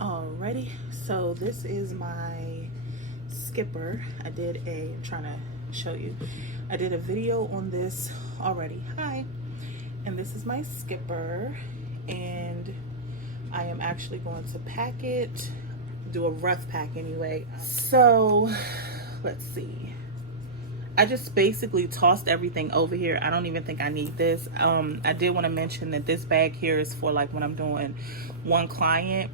Alrighty, so this is my skipper. I'm trying to show you. I did a video on this already. Hi. And this is my skipper. And I am actually going to pack it, do a rough pack anyway. So, let's see. I just basically tossed everything over here. I don't even think I need this. I did want to mention that this bag here is for like when I'm doing one client.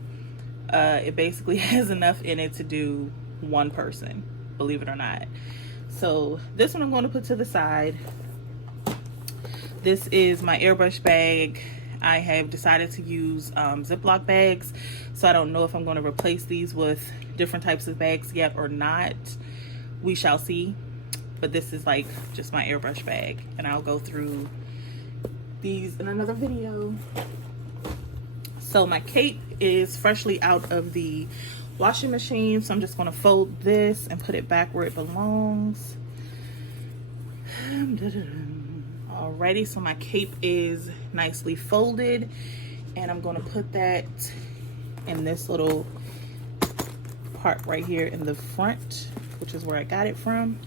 It basically has enough in it to do one person, believe it or not. So this one I'm going to put to the side. This is my airbrush bag. I have decided to use Ziploc bags, so I don't know if I'm going to replace these with different types of bags yet or not. We shall see. But this is like just my airbrush bag, and I'll go through these in another video. So my cape is freshly out of the washing machine, so I'm just going to fold this and put it back where it belongs. Alrighty, so my cape is nicely folded, and I'm going to put that in this little part right here in the front, which is where I got it from.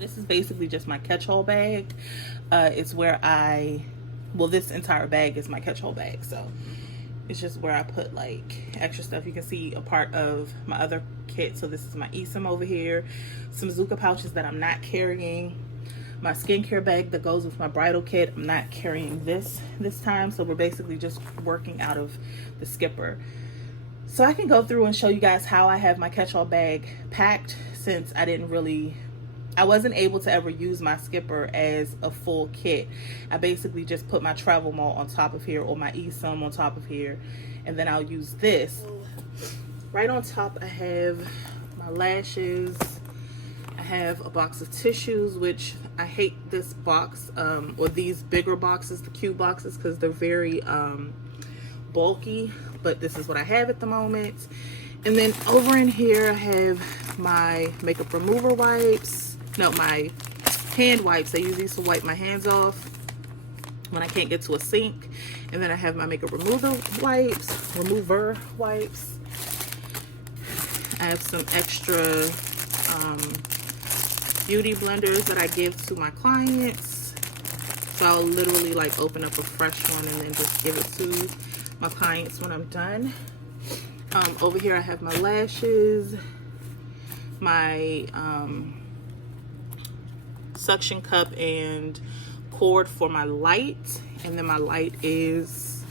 This is basically just my catch-all bag. It's where this entire bag is my catch-all bag, so it's just where I put like extra stuff. You can see a part of my other kit. So this is my eSIM over here, some Zuca pouches that I'm not carrying, my skincare bag that goes with my bridal kit. I'm not carrying this time, so we're basically just working out of the skipper. So I can go through and show you guys how I have my catch-all bag packed, since I wasn't able to ever use my skipper as a full kit. I basically just put my travel malt on top of here, or my eSIM on top of here, and then I'll use this. Right on top I have my lashes. I have a box of tissues, which I hate this box, or these bigger boxes, the cube boxes, because they're very bulky, but this is what I have at the moment. And then over in here I have my makeup remover wipes. No, my hand wipes. I use these to wipe my hands off when I can't get to a sink. And then I have my makeup remover wipes. I have some extra beauty blenders that I give to my clients. So I'll literally like open up a fresh one and then just give it to my clients when I'm done. Over here I have my lashes, my suction cup and cord for my light, and then my light is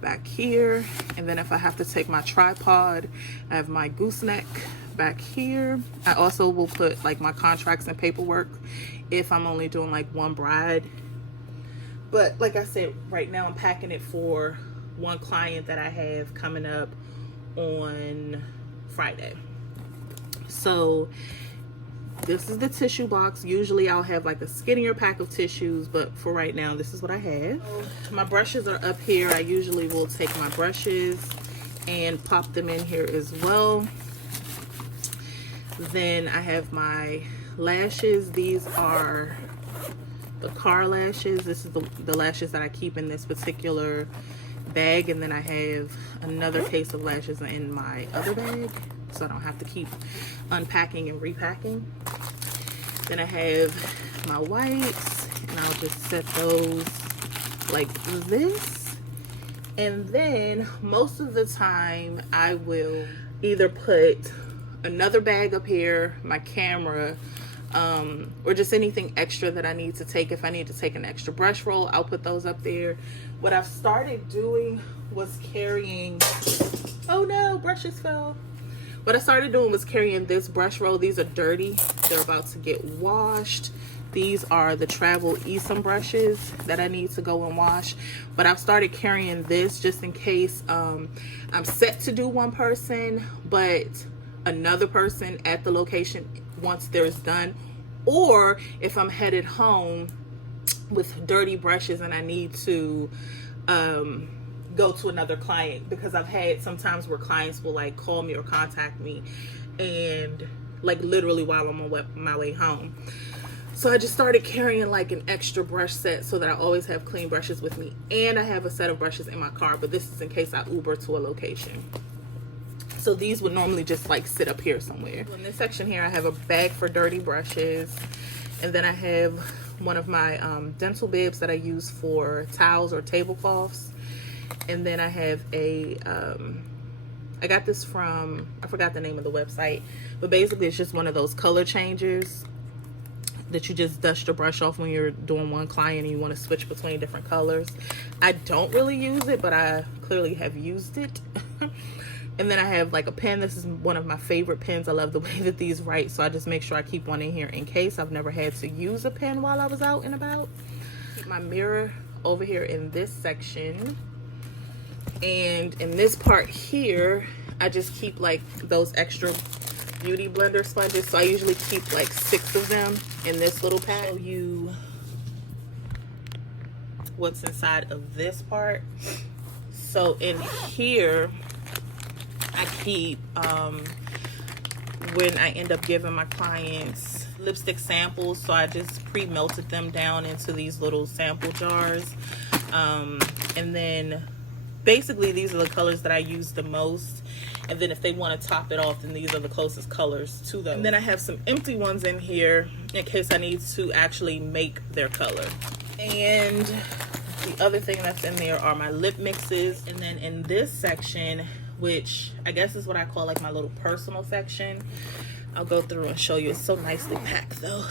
back here. And then if I have to take my tripod, I have my gooseneck back here. I also will put like my contracts and paperwork if I'm only doing like one bride. But like I said, right now I'm packing it for one client that I have coming up on Friday. So this is the tissue box. Usually I'll have like a skinnier pack of tissues, but for right now this is what I have. My brushes are up here. I usually will take my brushes and pop them in here as well. Then I have my lashes. These are the car lashes. This is the lashes that I keep in this particular bag, and then I have another case of lashes in my other bag, so I don't have to keep unpacking and repacking. Then I have my wipes, and I'll just set those like this. And then most of the time I will either put another bag up here, my camera, or just anything extra that I need to take. If I need to take an extra brush roll, I'll put those up there. What I've started doing was carrying, oh no, brushes fell. What I started doing was carrying this brush roll. These are dirty. They're about to get washed. These are the travel eSIM brushes that I need to go and wash. But I've started carrying this just in case I'm set to do one person, but another person at the location once there's done, or if I'm headed home with dirty brushes and I need to go to another client, because I've had sometimes where clients will like call me or contact me and like literally while I'm on my way home. So I just started carrying like an extra brush set so that I always have clean brushes with me, and I have a set of brushes in my car, but this is in case I Uber to a location. So these would normally just like sit up here somewhere. In this section here, I have a bag for dirty brushes, and then I have one of my dental bibs that I use for towels or tablecloths, and then I have a I got this from, I forgot the name of the website, but basically it's just one of those color changers that you just dust your brush off when you're doing one client and you want to switch between different colors. I don't really use it, but I clearly have used it. And then I have like a pen. This is one of my favorite pens. I love the way that these write, so I just make sure I keep one in here in case. I've never had to use a pen while I was out and about. Keep my mirror over here in this section. And in this part here, I just keep like those extra beauty blender sponges. So I usually keep like 6 of them in this little pack. Show you what's inside of this part. So in here, I keep, when I end up giving my clients lipstick samples, so I just pre-melted them down into these little sample jars. And then basically these are the colors that I use the most. And then if they want to top it off, then these are the closest colors to them. And then I have some empty ones in here in case I need to actually make their color. And the other thing that's in there are my lip mixes. And then in this section, which I guess is what I call like my little personal section, I'll go through and show you. It's so nicely packed though.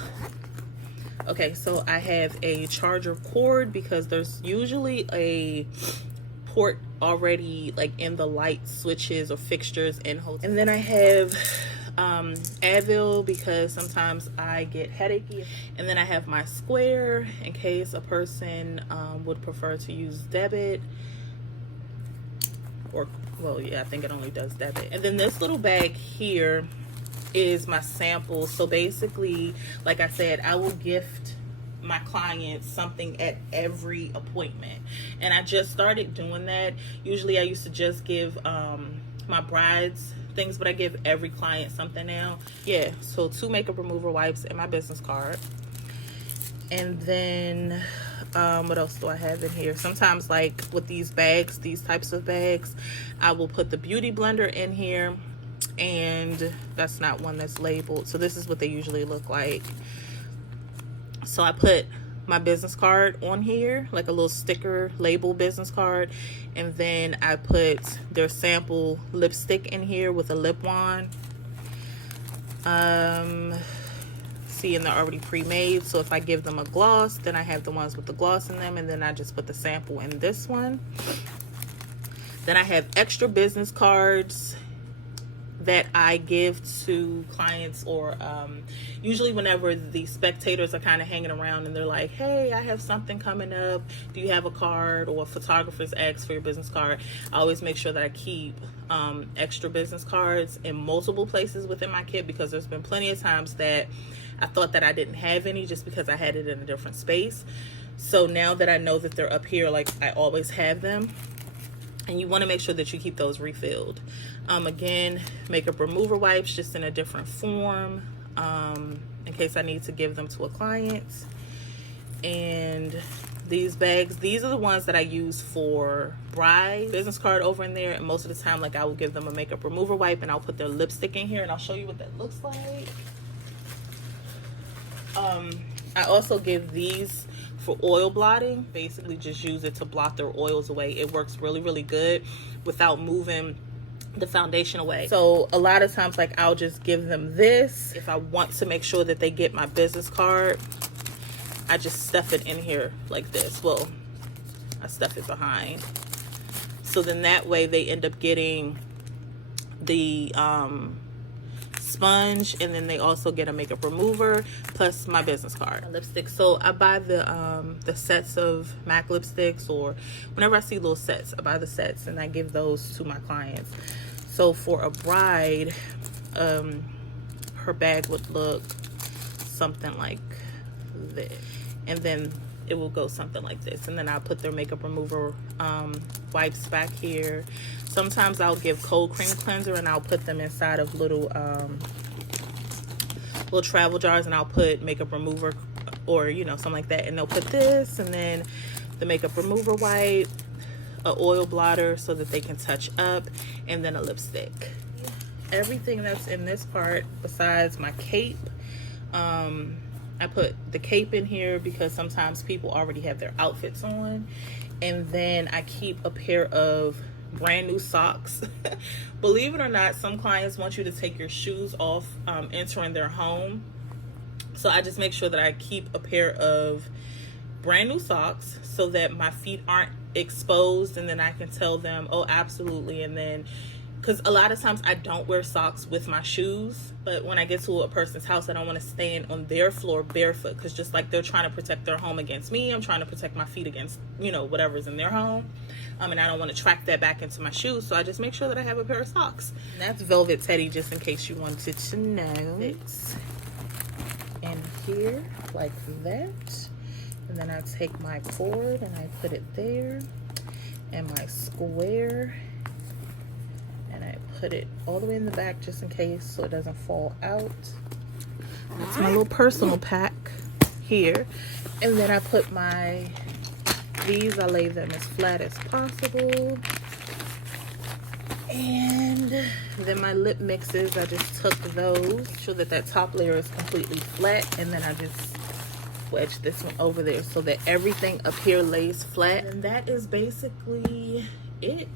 Okay, so I have a charger cord because there's usually a port already like in the light switches or fixtures in hotels. And then I have Advil because sometimes I get headachy. And then I have my square in case a person would prefer to use debit, or well, yeah, I think it only does debit. And then this little bag here is my samples. So basically, like I said, I will gift my clients something at every appointment, and I just started doing that. Usually I used to just give my brides things, but I give every client something now. Yeah, so 2 makeup remover wipes and my business card. And then what else do I have in here? Sometimes like with these bags, these types of bags, I will put the beauty blender in here, and that's not one that's labeled, so this is what they usually look like. So I put my business card on here, like a little sticker label business card, and then I put their sample lipstick in here with a lip wand. See, and they're already pre-made, so if I give them a gloss, then I have the ones with the gloss in them, and then I just put the sample in this one. Then I have extra business cards that I give to clients, or usually whenever the spectators are kind of hanging around and they're like, hey, I have something coming up, do you have a card? Or photographers ask for your business card. I always make sure that I keep extra business cards in multiple places within my kit, because there's been plenty of times that I thought that I didn't have any just because I had it in a different space. So now that I know that they're up here, like I always have them. And you want to make sure that you keep those refilled. Again, makeup remover wipes just in a different form, in case I need to give them to a client. And these bags, these are the ones that I use for bride business card over in there. And most of the time, like I will give them a makeup remover wipe and I'll put their lipstick in here, and I'll show you what that looks like. I also give these for oil blotting. Basically just use it to blot their oils away. It works really, really good without moving the foundation away. So a lot of times, like I'll just give them this. If I want to make sure that they get my business card, I just stuff it in here like this. Well, I stuff it behind. So then that way they end up getting the sponge, and then they also get a makeup remover plus my business card. Lipstick. So I buy the sets of MAC lipsticks, or whenever I see little sets, I buy the sets and I give those to my clients. So for a bride, her bag would look something like this, and then it will go something like this, and then I'll put their makeup remover wipes back here. Sometimes I'll give cold cream cleanser, and I'll put them inside of little travel jars, and I'll put makeup remover or you know, something like that, and they'll put this, and then the makeup remover wipe, a oil blotter so that they can touch up, and then a lipstick. Everything that's in this part besides my cape, I put the cape in here because sometimes people already have their outfits on, and then I keep a pair of brand new socks. Believe it or not, some clients want you to take your shoes off entering their home, so I just make sure that I keep a pair of brand new socks so that my feet aren't exposed, and then I can tell them, oh, absolutely. And then, because a lot of times I don't wear socks with my shoes, but when I get to a person's house, I don't want to stand on their floor barefoot, because just like they're trying to protect their home against me, I'm trying to protect my feet against, you know, whatever's in their home. And I don't want to track that back into my shoes, so I just make sure that I have a pair of socks. And that's Velvet Teddy, just in case you wanted to know. It's in here like that, and then I take my cord and I put it there, and my square, and I put it all the way in the back just in case so it doesn't fall out. That's my little personal pack here. And then I put these, I lay them as flat as possible. And then my lip mixes, I just took those, so that that top layer is completely flat, and then I just wedge this one over there so that everything up here lays flat. And that is basically it.